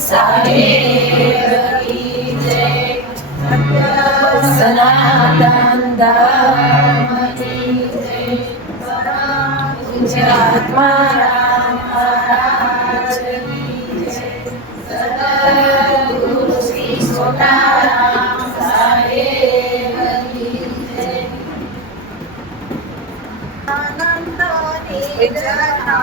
साहेब की जय, सनातन धर्म की जय, पूज्य आत्माराम महाराज की जय, सद्गुरु श्री सोनाराम साहेब की जय। आनंद निजना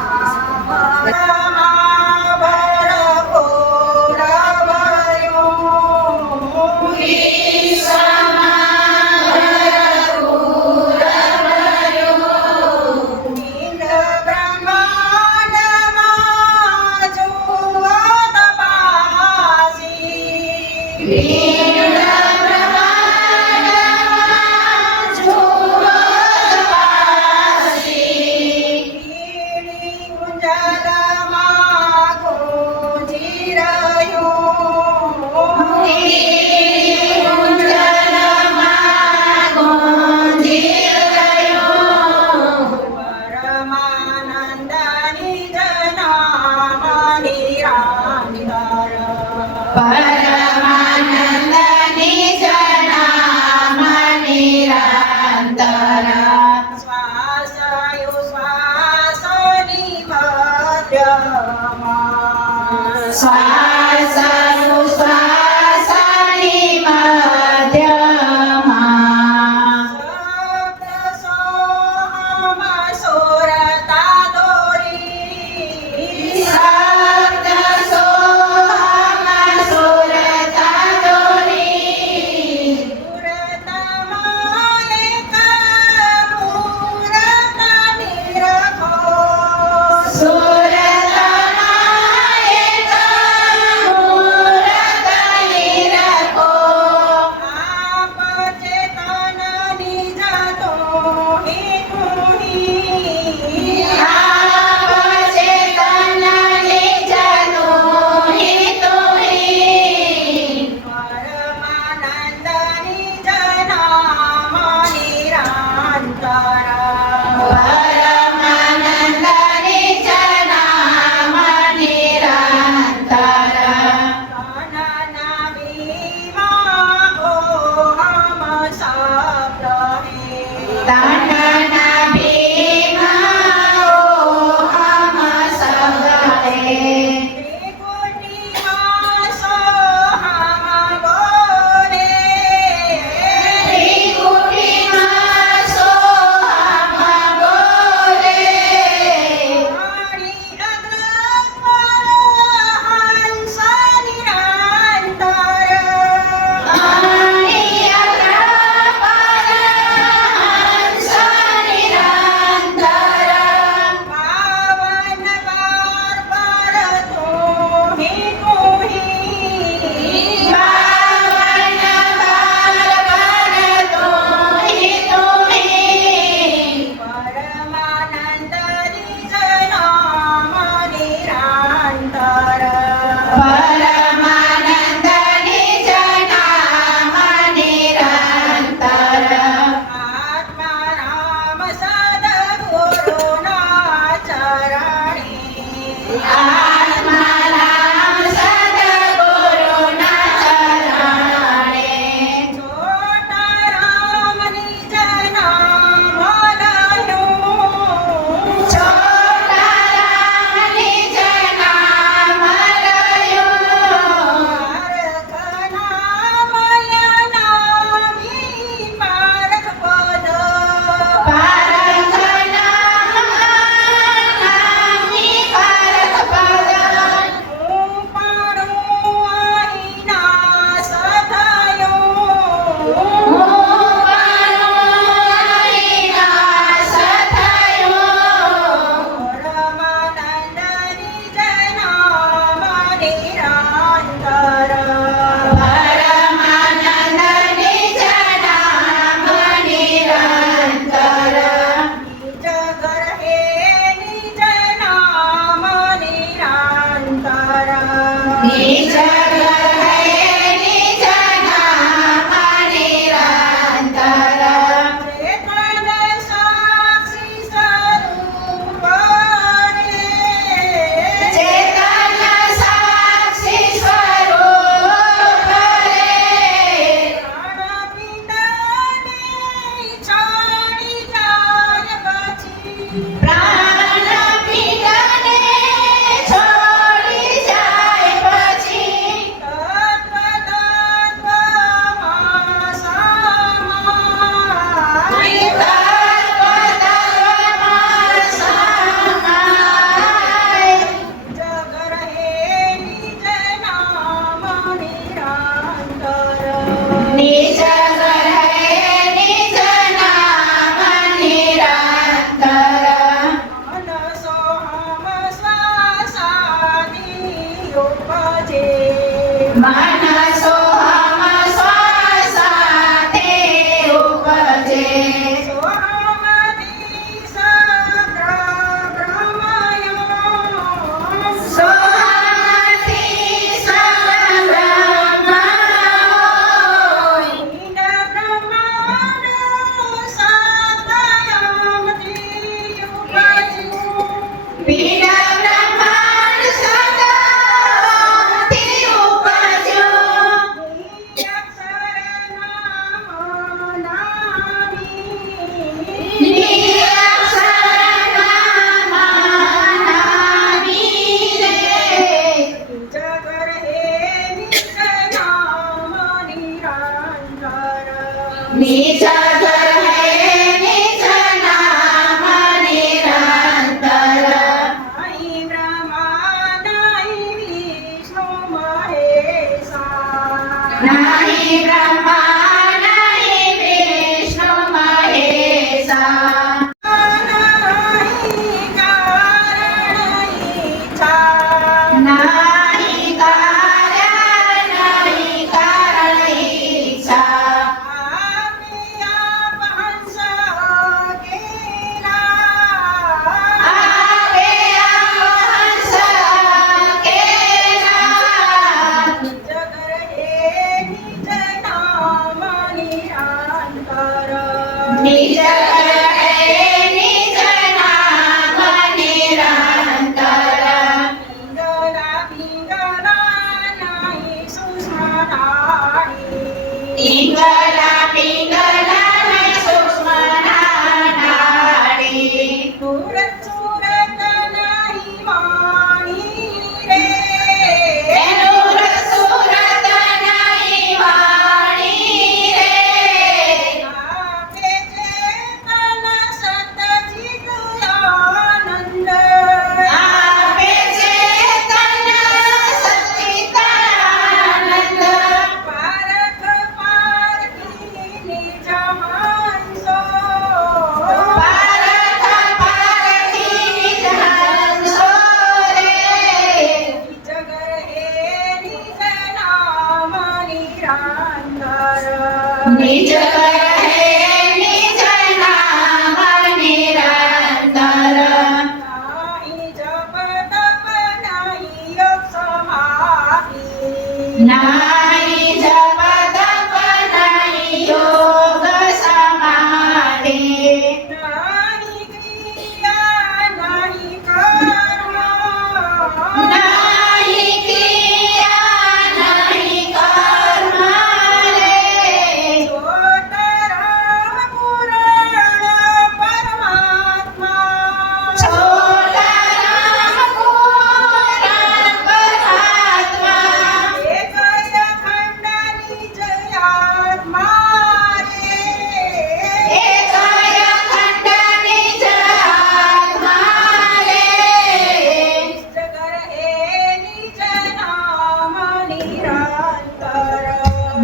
નહીં બ્રહ્મા નહીં વિષ્ણુ મહેશા નહીં કારણ ઈચ્છા નહીં કારણ ઈચ્છા નિજ નિજ નામ નિરંતર પિંગલા પિંગલા નહીં સૂક્ષ્મ નાડી સુરત સુરત નહીં વાણી રે સુરત સુરત નહીં વાણી રે નિજ હે નિજ નામ નિરંતર નહીં જપ તપ નહીં યોગ સમાધિ નહીં જપ તપ નહીં યોગ સમાધિ નહીં ક્રિયા નહીં કર્મ નહીં ક્રિયા નહીં કર્મ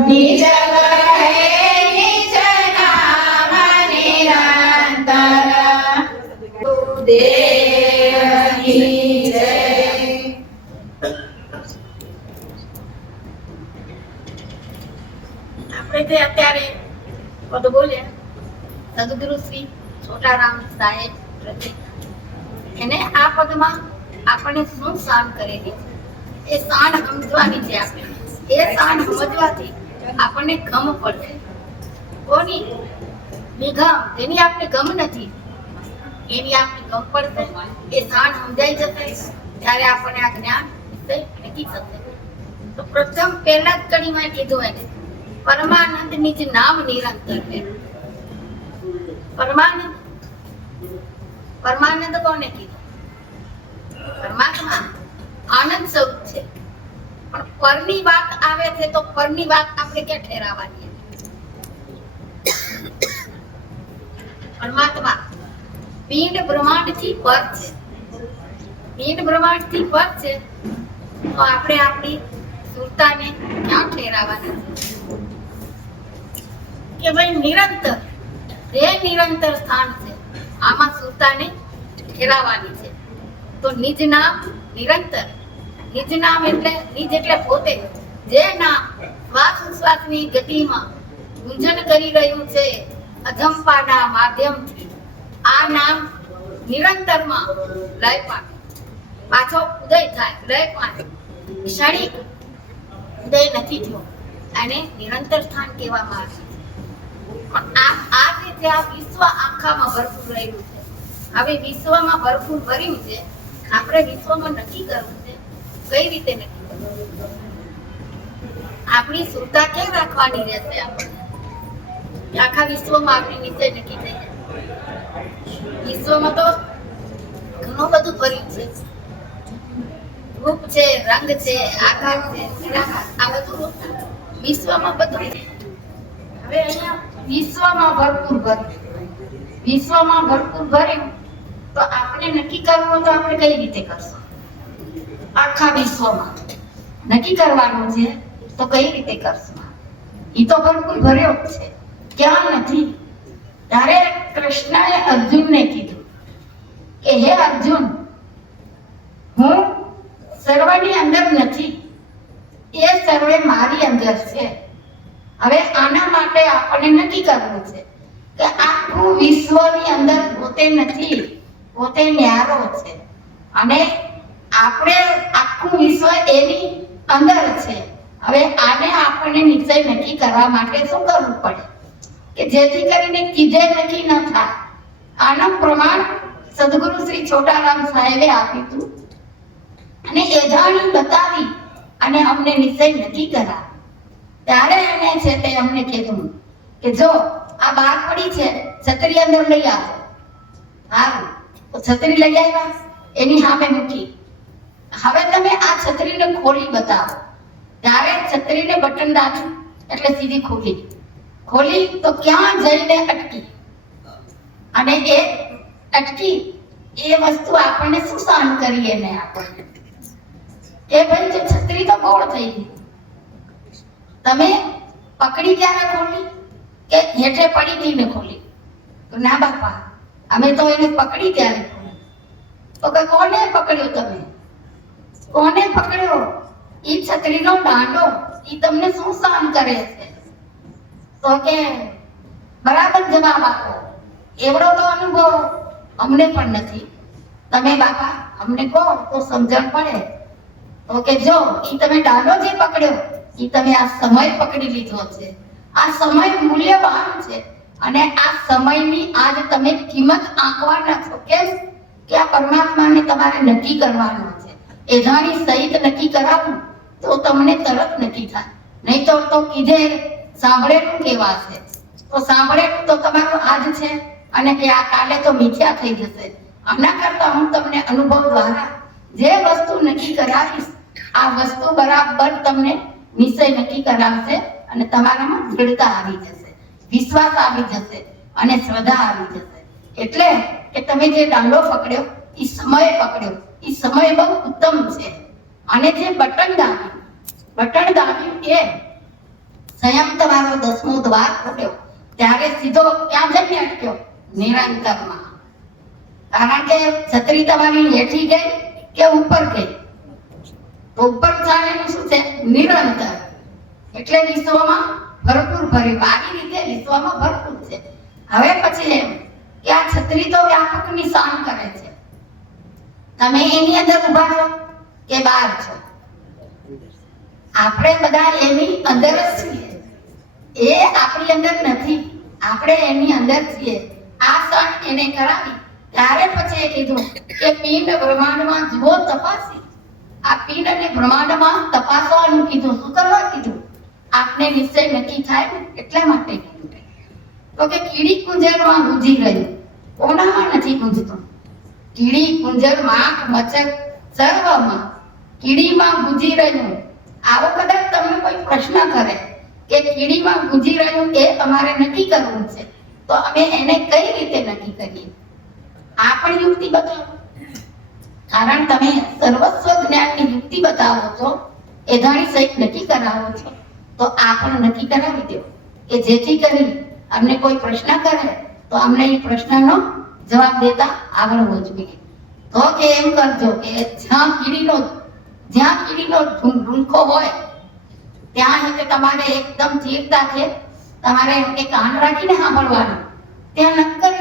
નિજ હે નિજ નામ નિરંતર દેવની જય આપણે જે અત્યારે પદ બોલ્યા સદગુરુ શ્રી છોટારામ સાહેબ પ્રત્યે એને આ પદમાં આપણને શું શાન કરેલી એ શાન સમજવાની છે આપણે એ શાન સમજવાથી આપણને ગમ પડશે કોની નિગમ જેની આપણે ગમ નથી એની આપણે ગમ પડશે એ શાન સમજાઈ જશે ત્યારે આપણને આ જ્ઞાન વિષય નક્કી થશે તો પ્રથમ પહેલા જ કડીમાં કીધું એને પરમાનંદ નિજ નામ નિરંતર છે પરમાનંદ પરમાનંદ કોને કીધું પરમાત્મા આનંદ સ્વરૂપ છે પણ પરની વાત આવે છે તો પરની વાત આપણે ક્યાં ઠેરાવાની પરમાત્મા પિંડ બ્રહ્માંડ થી પર છે પિંડ બ્રહ્માંડ થી પર છે તો આપણે આપણી સુરતાને ક્યાં ઠેરાવાની કે ભાઈ નિરંતર જે નિરંતર સ્થાન છે આમાં સુરતાને ઠેરાવાની છે તો નિજ નામ નિરંતર નિજ નામ એટલે નિજ એટલે પોતે જે નામ શ્વાસ ઉશ્વાસની ગતિમાં ગુંજન કરી રહ્યું છે અજંપાના માધ્યમથી આ નામ નિરંતરમાં લય પામે પાછો ઉદય થાય લય પામે ક્ષણિક ઉદય નથી થયો અને નિરંતર સ્થાન કહેવામાં આવે છે પણ આ રીતે આ વિશ્વ આખામાં ભરપૂર રહેલું છે હવે વિશ્વમાં ભરપૂર ભર્યું છે આપણે વિશ્વમાં નક્કી કરવું છે કઈ રીતે નક્કી કરવું આપણી સુરતા કેમ રાખવાની રહેશે આપણે આખા વિશ્વમાં આપણી નિશ્ચય નક્કી થઈ જાય વિશ્વમાં તો ઘણું બધું ભર્યું છે રૂપ છે રંગ છે આકાર છે આ બધું વિશ્વમાં બધું હવે અહીંયા વિશ્વમાં ભરપૂર ભર્યું તો આપણે નક્કી કરવું તો આપણે કઈ રીતે કરશું આખા વિશ્વમાં નક્કી કરવાનું છે તો કઈ રીતે કરશું એ તો ભરપૂર ભર્યો જ છે, ક્યાં નથી. ત્યારે કૃષ્ણએ અર્જુનને કીધું કે હે અર્જુન, હું સર્વની અંદર નથી, એ સર્વે મારી અંદર છે. હવે આના માટે આપણને નક્કી કરવું છે કે આખું વિશ્વની અંદર પોતે નથી, પોતે ન્યારો છે અને આપણે આખું વિશ્વ એની અંદર છે. હવે આને આપણને નિશ્ચય નક્કી કરવા માટે શું કરવું પડે કે જેથી કરીને કીધે નક્કી ન થાય. આનું પ્રમાણ સદગુરુ શ્રી છોટારામ સાહેબે આપ્યું હતું અને એજાણી બતાવી અને અમને નિશ્ચય નક્કી કરાવ્યો. ત્યારે એને છે તે અમને કીધું કે જો આ બહાર પડી છે, છત્રી અંદર લઈ આવો. સારું, તો છત્રી લઈ આવ્યા, એની સામે મૂકી. હવે તમે આ છત્રીને ખોલી બતાવો. ત્યારે છત્રીને બટન દાબી એટલે સીધી ખોલી તો ક્યાં જઈને અટકી. અને એ અટકી એ વસ્તુ આપણને શું સહન કરી એને આપણને કે ભાઈ જે છત્રી તો ગોળ થઈ ગઈ, તમે પકડી ત્યારે ખોલી કે હેઠે પડી હતી ને ખોલી? તો ના બાપા, અમે તો એને પકડી ત્યારે ખોલી. તો કે કોને પકડ્યો? તમે કોને પકડ્યો? ઈ છત્રીનો દાંડો ઈ તમને શું સહન કરે છે? તો કે બરાબર જવાબ આપો, એવડો તો અનુભવ અમને પણ નથી. તમે બાપા અમને કહો તો સમજણ પડે. તો કે જો ઈ તમે દાંડો જે પકડ્યો ઈ તમે આ સમય પકડી લીધો છે. આ સમય મૂલ્યવાન છે અને આ સમયની આજ તમે કિંમત આંકવાના છો. કેમ કે આ પરમાત્માને તમારે નક્કી કરવાનો છે. એજાણી સહિત નક્કી કરાવું તો તમને તરત નક્કી થાય, નહીં તો કીધે સાંભળેલું કહેવાશે. તો સાંભળેલું તો તમારું આજ છે અને કે આ કાલે તો મિથ્યા થઈ જશે. આના કરતા હું તમને અનુભવ દ્વારા જે વસ્તુ નક્કી કરાવીશ, આ વસ્તુ બરાબર તમને નિશ્ચય નક્કી કરાવશે અને તમારામાં દૃઢતા આવી જશે, વિશ્વાસ આવી જશે અને શ્રદ્ધા આવી જશે. એટલે કે તમે જે દાંડો પકડ્યો એ સમય પકડ્યો, એ સમય બહુ ઉત્તમ છે. અને જે બટન દાબ્યું એ સંયમ તમારો 10મો દ્વાર ખોલ્યો ત્યારે સીધો ક્યાં જઈને અટક્યો? નિરંતરમાં. કારણ કે છત્રી તમારી હેઠી ગઈ કે ઉપર ગઈ? તો ઉપર ચાલેલું શું છે? નિરંતર. એટલે વિશ્વમાં ભરપૂર ભર્યું. આવી રીતે વિશ્વમાં ભરપૂર છે. હવે પછી એમ કે આ છત્રી તો વ્યાપક નિશાન કરે છે. તમે એની અંદર ઉભા છો કે બહાર છો? આપણે બધા એની અંદર જ છીએ. એ આપણી અંદર નથી, આપણે એની અંદર છીએ. આ ક્ષણ એને કરાવી ત્યારે પછી એ કીધું કે પિંડ બ્રહ્માંડમાં જુઓ તપાસી. આ પિંડ અને બ્રહ્માંડમાં તપાસવાનું કીધું. શું કરવા કીધું? આપને નિશ્ચય નક્કી થાય ને એટલા માટે કીધું. તો કે કીડી કુંજરમાં ગુંજી રહ્યું, કોનામાં નથી ગુંજતું? કીડી કુંજર માખ મચક સર્વમાં કીડીમાં ગુંજી રહ્યું. આવો કદાચ તમને કોઈ પ્રશ્ન કરે કે કીડીમાં ગુંજી રહ્યું એ અમારે નક્કી કરવું છે, તો અમે એને કઈ રીતે નક્કી કરીએ? આ પણ યુક્તિ બતાવો. કારણ તમે સર્વસ્વ જ્ઞાનની યુક્તિ બતાવો છો, એધાણી સહિત નક્કી કરાવો છો, તો આ પણ નક્કી કરાવી દો કે જેથી કરી અમને કોઈ પ્રશ્ન કરે તો અમને એ પ્રશ્નનો જવાબ દેતા આવડવો જોઈએ. તો કે એમ કરજો કે જ્યાં કીડીનો ઢૂંઢો હોય ત્યાં એટલે તમારે એકદમ ચીરતા છે, તમારે એમ કે કાન રાખીને સાંભળવાનું. ત્યાં નક્કર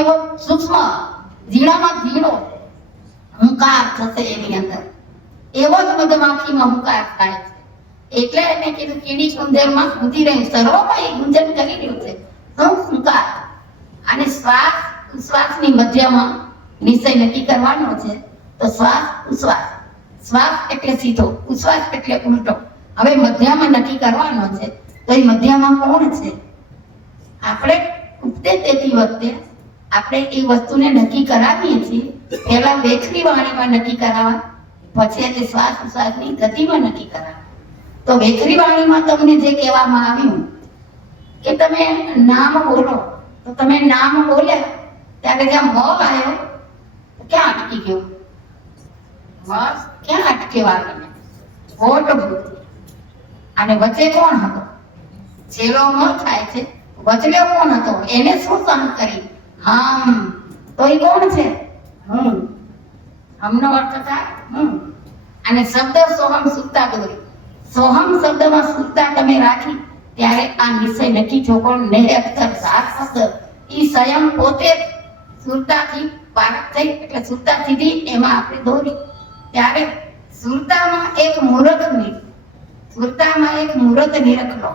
એવો સૂક્ષ્મ ઝીણામાં ઝીણો હુંકાર થશે એની અંદર. એવો જ મધમાખીમાં હુંકાર થાય છે. એટલે એને કીધું કીડી કુંજરમાં ગુંજી રહી, સર્વમાં એ ગુંજન કરી રહ્યું છે. હુંકાર અને શ્વાસ ઉશ્વાસની મધ્યમાં નિશ્ચય નક્કી કરવાનો છે. તો શ્વાસ ઉશ્વાસ, શ્વાસ એટલે સીધો, ઉશ્વાસ એટલે ઉલટો. હવે મધ્યમાં નક્કી કરવાનો છે. તો એ મધ્યમાં કોણ છે? આપણે ઉપતે તેતી વખતે આપણે એ વસ્તુને નક્કી કરાવીએ છીએ. પહેલા વેખરી વાણીમાં નક્કી કરાવવા, પછી એટલે શ્વાસ ઉશ્વાસની ગતિમાં નક્કી કરાવવા. તો વેખરી વાણીમાં તમને જે કહેવામાં આવ્યું કે તમે નામ બોલો, તો તમે નામ બોલ્યા ત્યારે જ્યાં મ આવ્યો ક્યાં અટકી ગયો? ક્યાં અટકેવા? હોઠ અને વચ્ચે કોણ હતો? છેલ્લો ન થાય છે. વચલો કોણ હતો? એને શું સહન કરી? હમ. તો એ કોણ છે? હું. હમનો અર્થ થાય હું. અને શબ્દ સોહમ સુતા ગૌરી. સોહમ શબ્દમાં સુતા તમે રાખી ત્યારે આ નિશ્ચય નક્કી જો કોણ ને અક્ષર સાત શબ્દ ઈ સ્વયં પોતે સુરતાથી પારક થઈ એટલે સુરતા સીધી એમાં આપણે દોરી ત્યારે સુરતામાં એક મૂર્ત નિરખલો.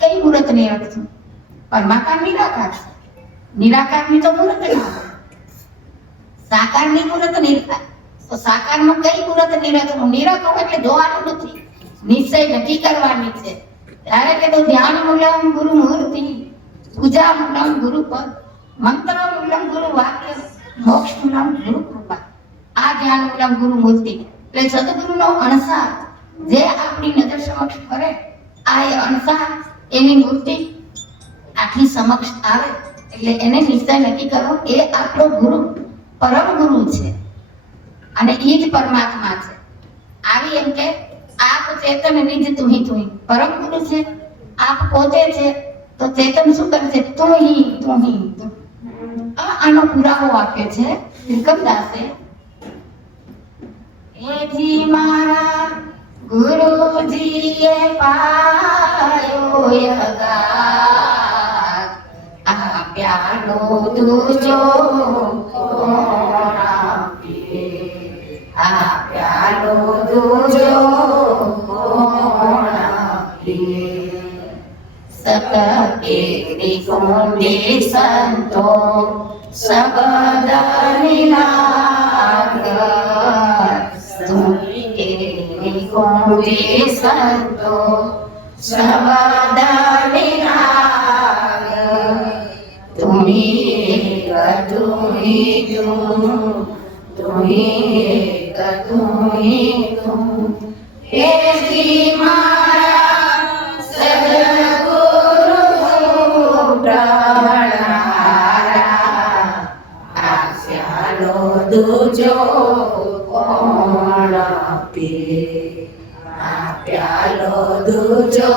કઈ મૂર્ત નિરખશું? પરમાકાર નિરાકાર છે. નિરાકારની તો મૂર્ત ના હોય. સાકારની મૂર્ત નિરાકાર. તો સાકારમાં કઈ મૂર્ત નિરખવું? નિરખવું એટલે જોવાનું નથી, નિશ્ચય નક્કી કરવાની છે. ત્યારે કે તો ધ્યાન મૂલમ ગુરુ મૂર્તિ, પૂજા મૂલમ ગુરુ પદ, મંત્ર મૂલમ ગુરુ વાક્ય, મોક્ષ મૂલમ ગુરુ કૃપા. આ ધ્યાન મૂલમ ગુરુ મૂર્તિ એટલે સદગુરુનો અણસાર જે આપણી નજર સમક્ષ ફરે, આ એ અણસાર એની મૂર્તિ આખી સમક્ષ આવે એટલે એને નિશ્ચય નક્કી કરવો એ આપણો ગુરુ, પરમ ગુરુ છે અને એ જ પરમાત્મા છે. આવી એમ કે આપ ચેતન નિજ તુહી તુહી. પરમ ગુરુ છે, આપ પોતે છે, તો ચેતન શું કરશે? તુહી તુહી. આનો પુરાવો આપ્યો છે ત્રિકમદાસે. હે જી મારા ગુરુજીએ પાયો યગાર, આપ્યાનો તુજો કોણ આપે? આપ્યાનો તુજો કોણ આપે? સતકેરી કુંડી સંતો શબ્દ નિરાગર, સતકેરી કુંડી સંતો શબ્દ નિરાગર, તુમી તું હે જી મારા સદગુરુ પ્રાણહારા, આસ્યાનો દૂજો કોણ આપે? આપ્યાનો દૂજો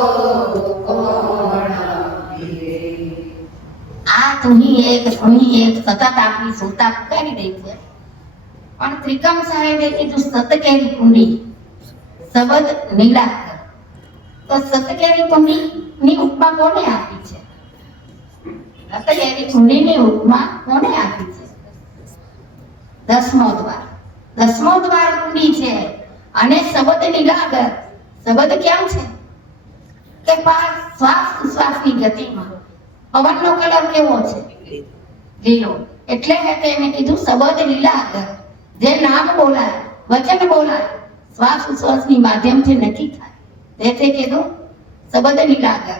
કોણ આપે? આ તુહી એક સતત આપણી સુરતા કરી રહી છે. પણ ત્રિકમ સાહેબે કીધું સતકેરી કુંડી શબ્દ નીલાકર. તો સતકેરી કુંડી ની ઉપમા કોને આપી છે? સતકેરી કુંડી ની ઉપમા કોને આપી છે? દસમો દ્વાર કુંડી છે અને શબ્દ નીલાકર. શબ્દ ક્યાં છે? કે શ્વાસ ઉશ્વાસની ગતિમાં પવનનો કલર કેવો છે? લીલો. એટલે એને કીધું શબ્દ લીલાકર. જે નામ બોલાય, વચન બોલાય, શ્વાસ ઉશ્વાસની માધ્યમથી નક્કી થાય, તેથી કીધું શબ્દ લીલાકર.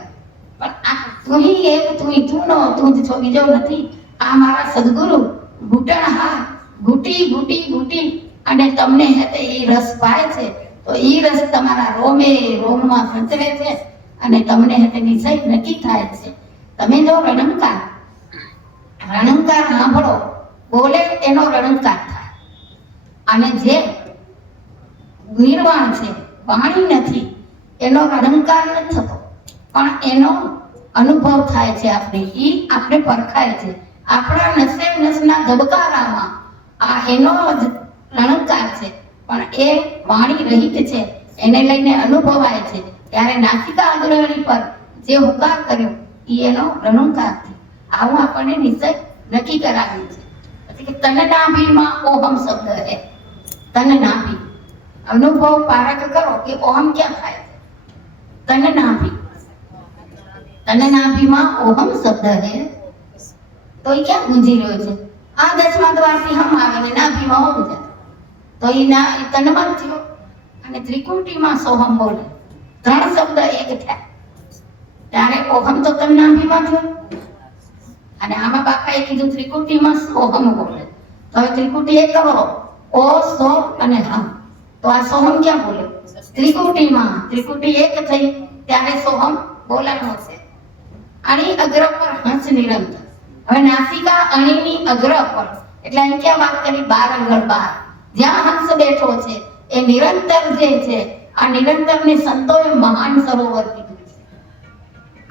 પણ આ તુહી એક તુહી તુંનો તું જ છો, બીજો નથી. આ મારા સદગુરુ ઘૂંટણ હા ઘૂંટી અને તમને હેતે એ રસ પાય છે. તો એ રસ તમારા રોમમાં સંચરે છે અને તમને હેતે નિશ્ચય નક્કી થાય છે. તમે જો રણંકાર સાંભળો, બોલે એનો રણંકાર થાય. અને જે નિર્વાણ છે, વાણી નથી, એનો રણંકાર નથી થતો, પણ એનો અનુભવ થાય છે. આપણે પરખાય છે આપણા નસે નસના ધબકારામાં. આ એનો જ રણંકાર છે, પણ એ વાણી રહિત છે, એને લઈને અનુભવાય છે. ત્યારે નાસિકા અગ્રણી પર જે હુંકાર કર્યો એ એનો રણંકાર છે. આવું આપણને નિશ્ચય નક્કી કરાવ્યું છે. પછી કે તન નાભીમાં ઓહમ શબ્દ હે. તન નાભી અનુભવ પારક કરો કે ઓહમ ક્યાં થાય છે? તન નાભીમાં ઓહમ શબ્દ હે. તો એ ક્યાં ગુંજી રહ્યો છે? આ દસમા દ્વારથી હમ આવે ને નાભીમાં ઓમ જાય, તો એ તનમાં થયો. અને ત્રિકુટીમાં સોહમ બોલે, ત્રણ શબ્દ એક થયા ત્યારે ઓહમ તો તન નાભીમાં થયો. અને આમાં બાપાએ કીધું ત્રિકુટીમાં સોહમ બોલે. તો હવે ત્રિકુટી એક કરો, ઓ સો અને હમ. તો આ સોહમ ક્યાં બોલે? ત્રિકુટીમાં. ત્રિકુટી એક થઈ ત્યારે સોહમ બોલાનો છે. અણી અગ્ર પર હંસ નિરંતર. હવે નાસિકા અણીની અગ્ર પર એટલે અહીં ક્યાં વાત કરી? 12 આગળ 12 જ્યાં હંસ બેઠો છે એ નિરંતર જે છે, આ નિરંતરને સંતોએ મહાન સરોવર કીધું છે.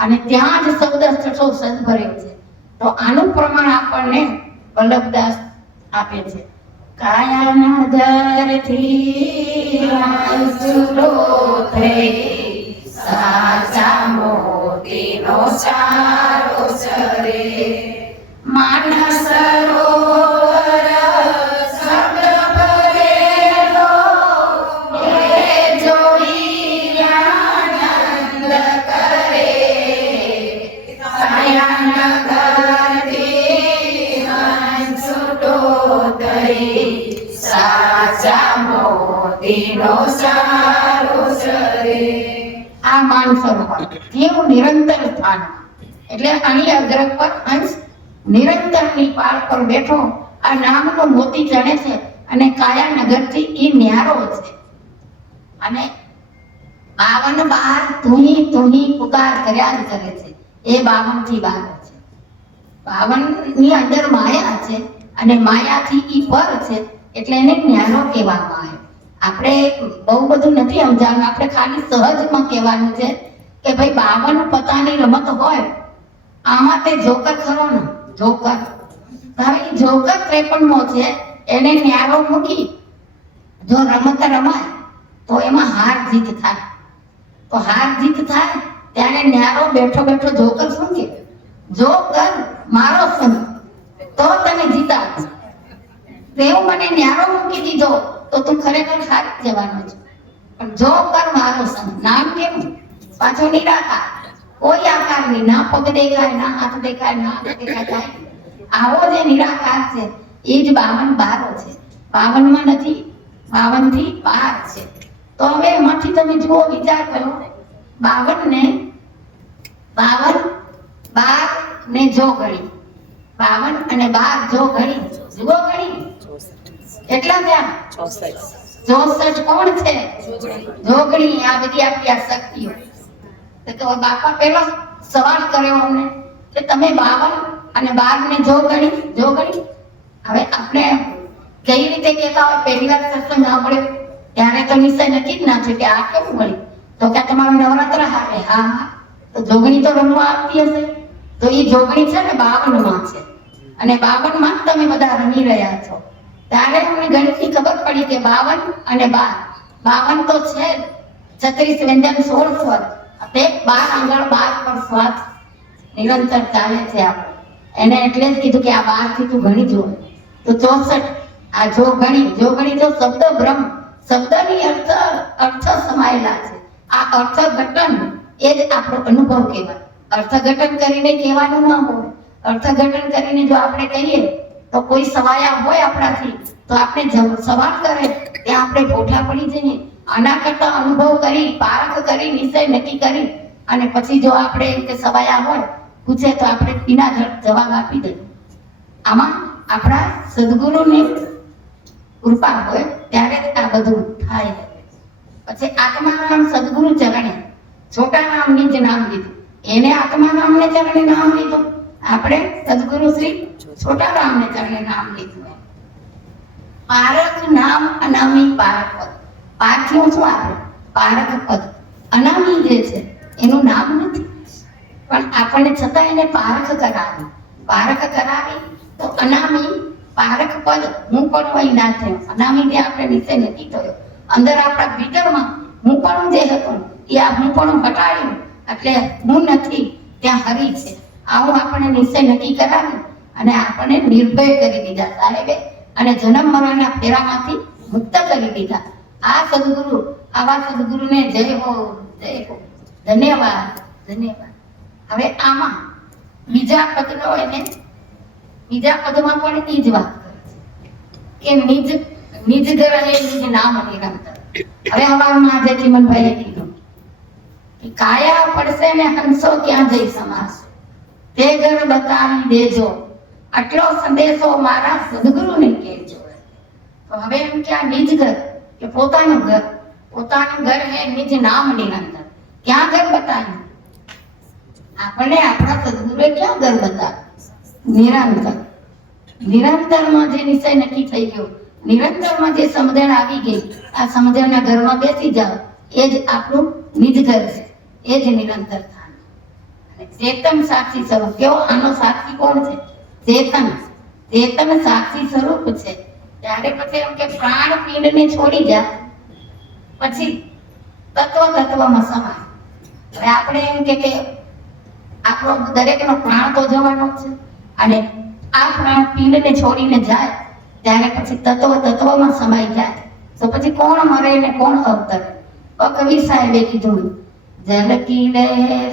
અને ત્યાં જ શબ્દ છઠ્ઠો સદ ભર્યો છે. તો આનું પ્રમાણ આપણને વલ્લભદાસ આપે છે. કાયાના દરથી હંસુડો થઈ સાચા મોતીનો ચારો ચરે માનસ સરોવર શબ્દ ભરેલો એ જોઈ આનંદ કરે કાયાનગરથી હંસુડો થઈ સાચા મોતીનો ચારો ચરે. આ માનસરોવર જેવું નિરંતર સ્થાન એટલે અહીં અગ્ર પર હંસ નિરંતરની પાળ પર બેઠો આ નામનો મોતી ચડે છે અને કાયાનગરથી ઈ ન્યારો છે. અને 52 બાર તુહી તુહી પુકાર કર્યા જ કરે છે. એ 52 થી 12 છે. 52 ની અંદર માયા છે અને માયાથી ઈ પર છે એટલે એને ન્યારો કહેવામાં આવે. આપણે બહુ બધું નથી સમજાવવાનું, આપણે ખાલી સહજમાં કહેવાનું છે કે ભાઈ 52 પત્તાની રમત હોય આમાં તે જોકર ખરો ને, જોકર. હવે ઈ જોકર 53મો છે એને ન્યારો મૂકી જો રમત રમાય તો એમાં હાર જીત થાય. તો હાર જીત થાય ત્યારે ન્યારો બેઠો બેઠો જોકર શું કે, જોકર મારો સંગ તો તને જીતાડું. તેવું મને ન્યારો મૂકી દીધો તો તું ખરેખર હારી જ જવાનો છે. પણ જો કર મારો સંગ, નામ કેવું પાછો નિરાકાર, કોઈ આકાર નહીં, ના પગ દેખાય, ના હાથ દેખાય, ના હાથ દેખાય કાંઈ નહીં. આવો જે નિરાકાર છે એ જ 52 બારો છે. 52માં નથી, 52 થી 12 છે. તો હવે એમાંથી તમે જુઓ, વિચાર કરો, 52 ને જો ગણી, 52 અને 12 જો ગણી, જુઓ ગણી કેટલા થયા? 64 કોણ છે? જોગણી. આ બધી આપણી આ શક્તિઓ. તો બાપા પેલો સવાલ કર્યો અમને કે તમે 52 અને 12 ને જો ગણી. હવે આપણે કઈ રીતે કહેતા હોય, પહેલી વાર સત્સંગ સાંભળ્યો ત્યારે તો નિશ્ચય નક્કી જ ના છે કે આ કેવું ગણી. તો કે તમારું નવરાત્ર આવે. હા, તો જોગણી તો રમવા આવતી હશે. તો એ જોગણી છે ને 52માં છે અને 52માં જ તમે બધા રમી રહ્યા છો. ત્યારે અમને ગણિતની ખબર પડી કે 52 અને 12, 52 તો છે 36 વ્યંજન 16 સ્વર, તે 12 આંગળ 12 પર શ્વાસ નિરંતર ચાલે છે. આપણે એને એટલે જ કીધું કે આ 12 થી તું ગણી જો. તો 64 આ જો ગણી જો શબ્દ બ્રહ્મ, શબ્દની અર્થ સમાયેલા છે. આ અર્થઘટન એ જ આપણો અનુભવ કહેવાય. અર્થઘટન કરીને કહેવાનું ન હોય. અર્થઘટન કરીને જો આપણે કહીએ તો કોઈ સવાયા હોય આપણાથી તો આપણે સવાલ કરે ત્યાં આપણે ભોઠા પડી જઈએ. આના કરતા અનુભવ કરી, પારખ કરી, નિશ્ચય નક્કી કરી અને પછી જો આપણે એમ કે સવાયા હોય પૂછે તો આપણે પીના જવાબ આપી દઈએ. આમાં આપણા સદગુરુની કૃપા હોય ત્યારે આ બધું થાય. પછી આત્મારામ સદગુરુ ચરણે છોટા નામની જ નામ લીધું. એને આત્મારામને ચરણે નામ લીધું, આપણે સદગુરુ શ્રી છોટા રામને ચરણે નામ લીધું. પારક નામ અનામી પારક પદ. પારખનું શું આપણે? પારક પદ. અનામી જે છે એનું નામ નથી પણ આપણને છતાં એને પારખ કરાવી. પારખ કરાવી તો અનામી પારક પદ હું પણ વહી ના થયો. અનામી જે આપણે નિશ્ચય નથી થયો. અંદર આપણા ભીતરમાં હું પણ જે હતું એ આ હું પણ હટાવ્યું એટલે હું નથી, ત્યાં હરી છે. આવું આપણે નિશ્ચય નક્કી કરાવી અને આપણને નિર્ભય કરી દીધા સાહેબે અને જન્મ મરણના ફેરામાંથી મુક્ત કરી દીધા. આ સદગુરુ, આવા સદગુરુને જય હો, જય હો. ધન્યવાદ, ધન્યવાદ. હવે આમાં બીજા પદનો એને બીજા પદમાં પણ એ જ વાત કરે છે કે નિજ ઘર રહે નિજ નામ નિરંતર. હવે હવારમાં આજે ચીમનભાઈએ કીધું કે કાયા પડશે ને હંસો ક્યાં જઈ સમાશે, તે ઘર બતાવી દેજો, આટલો સંદેશો મારા સદગુરુને કહેજો. તો હવે એમ કે આ નિજ ઘર કે પોતાનું ઘર હે નિજ નામ નિરંતર. ક્યાં ઘર બતાવ્યું? આપણને આપણા સદગુરુએ ક્યાં ઘર બતાવ્યું? નિરંતરમાં જે નિશ્ચય નક્કી થઈ ગયો, નિરંતરમાં જે સમજણ આવી ગઈ, આ સમજણના ઘરમાં બેસી જાઓ, એ જ આપણું નિજ ઘર છે, એ જ નિરંતર સ્થાન. ચેતન સાક્ષી સ્વરૂપ. કેવો? આનો સાક્ષી કોણ છે? ચેતન. ચેતન સાક્ષી સ્વરૂપ છે. ત્યારે પછી એમ કે પ્રાણ પિંડને છોડી જાય પછી તત્વમાં સમાય. હવે આપણે એમ કે આપણો દરેકનો પ્રાણ તો જવાનો છે અને આ પ્રાણ પિંડને છોડીને જાય ત્યારે પછી તત્વમાં સમાઈ જાય તો પછી કોણ મરે ને કોણ અવતરે? કવિ સાહેબે કીધું, જલકી લહેર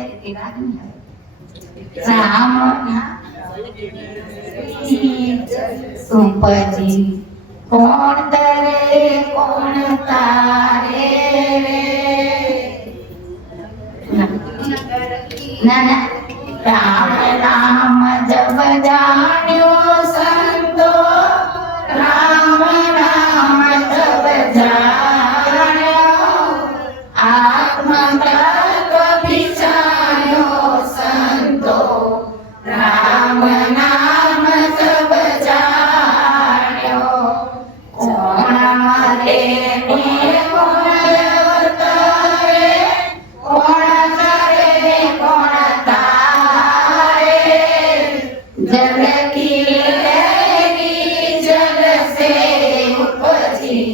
રામ ઉપજી કોણ તરે કોણ તારે રે. ના રામ રામ જબ જાણ્યો સંતો, રામ રામ જબ જાણ્યો આત્મ તત્વ વિચાર્યો સંતો, રામ નામ જબ જાણ્યો કોણ મરે ને કોણ અવતરે, કોણ કરે કોણ તારે, જલ કી લહેરી જલ સે ઉપજી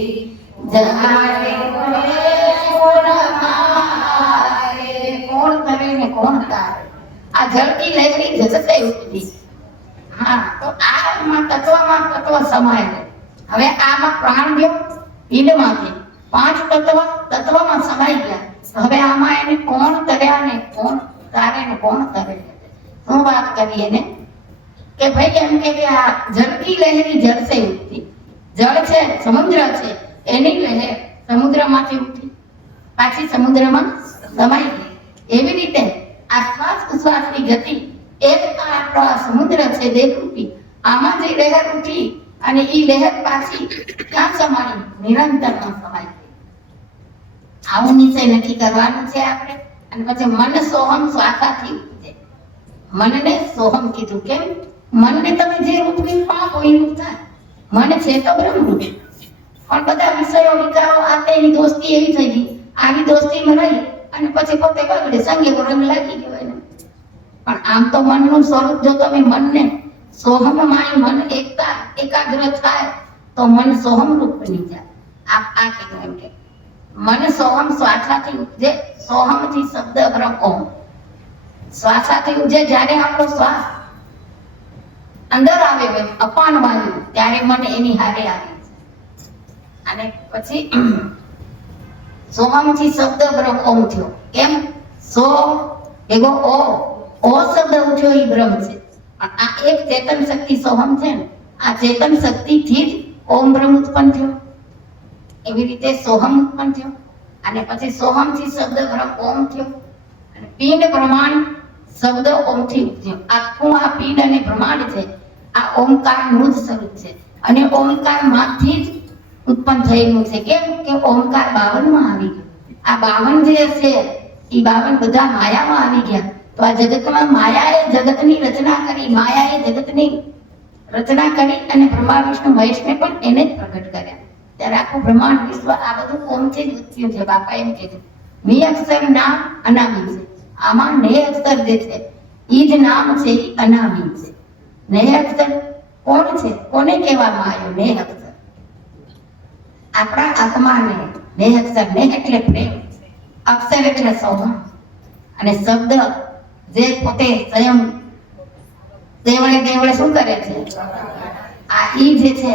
જાણે કોણ મારે. કોણ કરે ને કોણ તારે? આ જળ કી લહેરી જલ સે ઉપજી. હા, તો આમાં તત્વ સમાય છે. હવે આમાં પ્રાણ ગયો પિંડમાંથી, પાંચ તત્વમાં સમાઈ ગયા. હવે આમાં એને કોણ તર્યા ને કોણ તારે ને કોણ તરે? શું વાત કરીએ ને કે ભાઈ એમ કે આ જળકી લહેરી જળસે ઉઠી. જળ છે, સમુદ્ર છે, એની લહેર સમુદ્રમાંથી ઉઠી પાછી સમુદ્રમાં સમાઈ ગઈ. એવી રીતે આ શ્વાસ ઉશ્વાસની ગતિ એક આપણો આ સમુદ્ર છે દેહરૂપી, આમાં જે લહેર ઉઠી અને એ લહેર પાછી ક્યાં સમાઈ? નિરંતરમાં સમાઈ ગઈ. આવું નિશ્ચય નક્કી કરવાનું છે આપણે. અને પછી મન સોહમ સ્વાખાથી ઉપજે. મનને સોહમ કીધું. કેમ? મનને તમે જે રૂપની પાકો એ રૂપ થાય. મન છે તો બ્રહ્મરૂપ, પણ બધા વિષયો વિકારો આપે એની દોસ્તી એવી થઈ ગઈ. આવી દોસ્તીમાં રહી અને પછી પોતે બગડે, સંગે રંગ લાગી ગયો એને. પણ આમ તો મનનું સ્વરૂપ જો તમે મનને સોહમમાં મન એકાગ્ર થાય તો મન સોહમ રૂપ બની જાય. આ કીધું એમ કે મન સોહમ શ્વાસાથી ઉપજે. સોહમથી શબ્દ બ્રહ્મ ઓમ. શ્વાસાથી ઉપજે જ્યારે આપણો શ્વાસ અંદર આવે અપાન વાયુ ત્યારે મન એની હારે આવે. અને પછી સોહમથી શબ્દ બ્રહ્મ ઓમ થયો. કેમ? સો એવો ઓ શબ્દ ઉઠ્યો એ બ્રહ્મ છે. આ એક ચેતન શક્તિ સોહમ છે ને, આ ચેતન શક્તિથી જ ઓમ બ્રહ્મ ઉત્પન્ન થયો. એવી રીતે સોહમ ઉત્પન્ન થયો અને પછી સોહમથી શબ્દ બ્રહ્મ ઓમ થયો અને પિંડ બ્રહ્માંડ શબ્દ ઓમથી ઉપજ્યો. આખું આ પિંડ અને બ્રહ્માંડ છે આ ઓમકારનું જ સ્વરૂપ છે અને ઓમકાર માંથી જ ઉત્પન્ન થયેલું છે. કેમ કે ઓમકાર 52 માં આવી ગયો. આ 52 જે છે એ 52 બધા માયામાં આવી ગયા. તો આ જગતમાં માયાએ જગતની રચના કરી. માયાએ જગતની રચના કરી અને બ્રહ્મા વિષ્ણુ મહેશને પણ એને જ પ્રગટ કર્યા. ત્યારે આખું બ્રહ્માંડ વિશ્વ આ બધું ઓમથી જ ઉત્પન્ન છે. બાપા એમ કીધું નિ અક્ષર નામ અનામી છે. આમાં ને અક્ષર જે છે એ જ નામ છે, એ અનામી છે. ને અક્ષર કોણ છે? કોને કહેવામાં આવ્યો ને અક્ષર? આપણા આત્માને ને અક્ષર. ને એટલે પ્રેમ, અક્ષર એટલે સોહમ અને શબ્દ જે પોતે સ્વયં દેવળે શું કરે છે? આ ઈ જે છે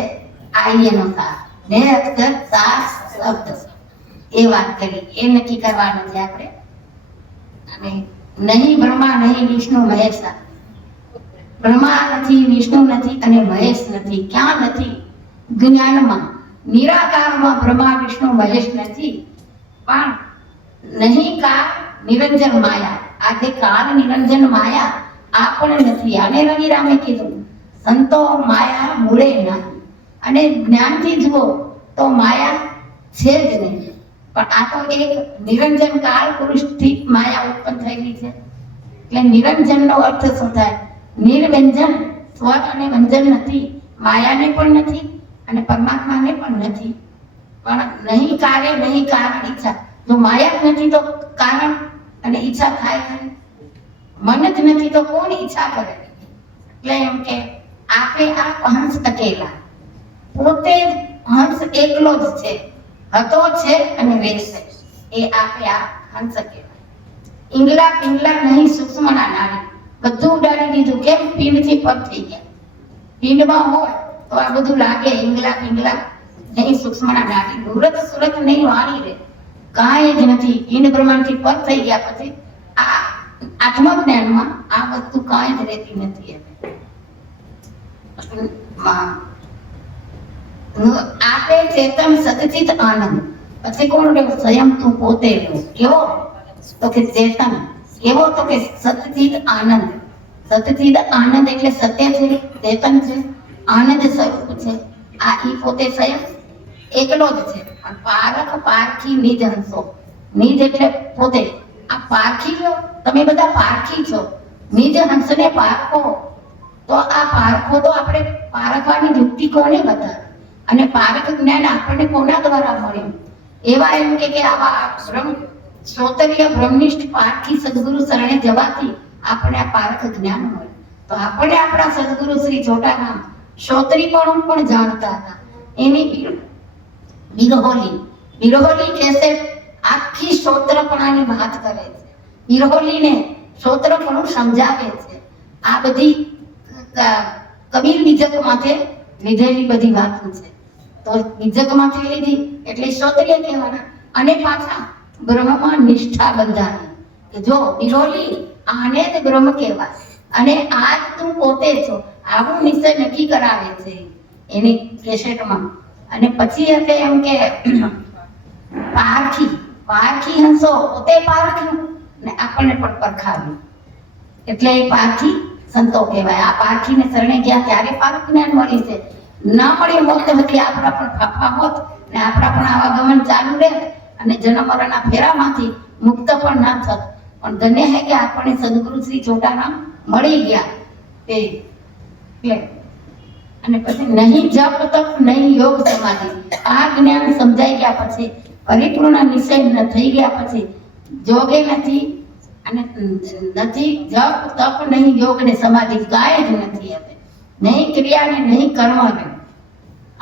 આ એનો સાર. ને અક્ષર સાર શબ્દ એ વાત કરી. એ નક્કી કરવાનું છે આપણે. અને નહીં બ્રહ્મા નહીં વિષ્ણુ મહેશ. બ્રહ્મા નથી, વિષ્ણુ નથી અને મહેશ નથી. ક્યાં નથી? જ્ઞાનમાં નિરાકારમાં બ્રહ્મા વિષ્ણુ મહેશ નથી. પણ નહીં કાળ નિરંજન માયા. આ જે કાળ નિરંજન માયા આ પણ નથી. આને રવિરામે કીધું સંતો માયા મૂળે નહીં. અને જ્ઞાનથી જુઓ તો માયા છે જ નહીં. પણ આ તો એક નિરંજન કાળ પુરુષથી માયા ઉત્પન્ન થયેલી છે. એટલે નિરંજનનો અર્થ શું થાય? નિર્વ્યંજન, સ્વર અને વ્યંજન નથી. માયાને પણ નથી અને પરમાત્માને પણ નથી. પણ નહીં કાર્ય નહીં કારણ ઈચ્છા. જો માયા જ નથી તો કારણ અને ઈચ્છા થાય નહીં. મન જ નથી તો કોણ ઈચ્છા કરે? એટલે એમ કે આપે આ હંસ અકેલા, પોતે જ હંસ એકલો જ છે, હતો છે અને રહેશે. એ આપે આ હંસ અકેલા. ઈંગલા પિંગલા નહીં સૂક્ષ્મના નારી, બધું ઉડાડી દીધું. કેમ? પિંડથી પર થઈ ગયા. પિંડમાં હોય તો આ બધું લાગે. ઈંગલા પિંગલા નહીં સૂક્ષ્મના નારી, મૂરત સુરત નહીં વાણી રે, કાંઈ જ નથી. પિંડ બ્રહ્માંડથી પર થઈ ગયા પછી આ આત્મજ્ઞાનમાં આ વસ્તુ કાંઈ જ રહેતી નથી. આપે ચેતન સતચિત આનંદ. પછી કોણ રહ્યો? સ્વયં તું પોતે રહ્યો. કેવો? તો કે ચેતન. કેવો? તો કે સતચિત આનંદ. સતચિત આનંદ એટલે સત્ય છે, ચેતન છે, આનંદ સ્વરૂપ છે. આ ઈ પોતે સ્વયં એકલો જ છે. પણ પારખ પારખી નિજ હંસો. નિજ એટલે પોતે. આ પારખી લો, તમે બધા પારખી છો. નિજ હંસને પારખો. તો આ પારખો તો આપણે પારખવાની યુક્તિ કોને બતાવે? અને પારખ જ્ઞાન આપણને કોના દ્વારા મળ્યું? એવા એમ કે આવા બ્રહ્મ શ્રોતરીય બ્રહ્મનિષ્ઠ પારખી સદગુરુ શરણે જવાથી આપણે આ પારખ જ્ઞાન મળ્યું. તો આપણે આપણા સદગુરુ શ્રી છોટારામ શ્રોત્રીપણું પણ જાણતા હતા. એની બિરહોલી કેસેટ આખી શ્રોત્રપણાની વાત કરે છે. બિરહોલીને શ્રોત્રપણું સમજાવે છે. આ બધી કબીર બીજક માથે લીધેલી બધી વાતો છે. તો બીજક માથે લીધી એટલે શ્રોત્રિય કહેવાના. અને પાછા બ્રહ્મમાં નિષ્ઠા બંધાવી કે જો બિરોલી આને જ બ્રહ્મ કહેવાય અને આજ તું પોતે છો, આવું નિશ્ચય નક્કી કરાવે છે એની કેસેટમાં. અને પછી એટલે એમ કે પારખી હંસો પોતે પારખ્યું ને આપણને પણ પરખાવ્યું. એટલે એ પારખી સંતો કહેવાય. આ પારખીને શરણે ગયા ત્યારે પારખ જ્ઞાન મળી છે. ના મળી હોત તો હજી આપણા પણ ફાફા હોત ને આપણા પણ આવાગમન ચાલુ રહે અને જન્મ મરણના ફેરામાંથી મુક્ત પણ ના થત. પણ ધન્ય હે કે આપણને સદગુરુ શ્રી છોટારામ મળી ગયા તે. અને પછી નહીં જપ તપ નહીં યોગ સમાધિ. આ જ્ઞાન સમજાઈ ગયા પછી, પરિપૂર્ણ નિશ્ચય થઈ ગયા પછી જોગે નથી અને નથી જપ તપ નહીં યોગ ને સમાધિ કાંઈ જ નથી. હવે નહીં ક્રિયા ને નહીં કર્મ. હવે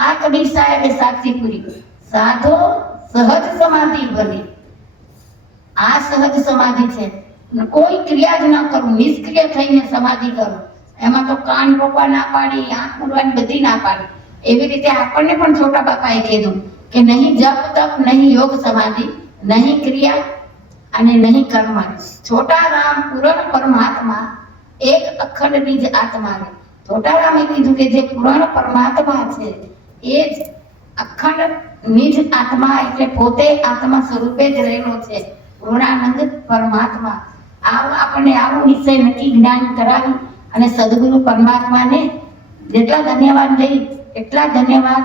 આ કબીર સાહેબે સાક્ષી પૂરી. સાધો સહજ સમાધિ બની. આ સહજ સમાધિ છે. કોઈ ક્રિયા જ ન કરું, નિષ્ક્રિય થઈને સમાધિ કરું. એમાં તો કાન રોકવા ના પાડી, આંખ મૂરવાની બધી ના પાડી. એવી રીતે આપણને પણ છોટા બાપાએ કીધું કે નહીં જપ તપ નહીં યોગ સમાધિ નહીં ક્રિયા અને નહીં કર્મ. છોટારામ પૂર્ણ પરમાત્મા એક અખંડ નિજ આત્મા. છોટારામે કીધું કે જે પૂર્ણ પરમાત્મા છે એ જ અખંડ નિજ આત્મા એટલે પોતે આત્મા સ્વરૂપે જ રહેલો છે. પૂર્ણાનંદ પરમાત્મા. આપણને આવું નિશ્ચય નક્કી જ્ઞાન કરાવી અને સદગુરુ પરમાત્માને જેટલા ધન્યવાદ લઈ એટલા ધન્યવાદ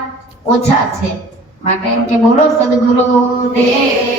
ઓછા છે. માટે એમ કે બોલો સદગુરુ દેવ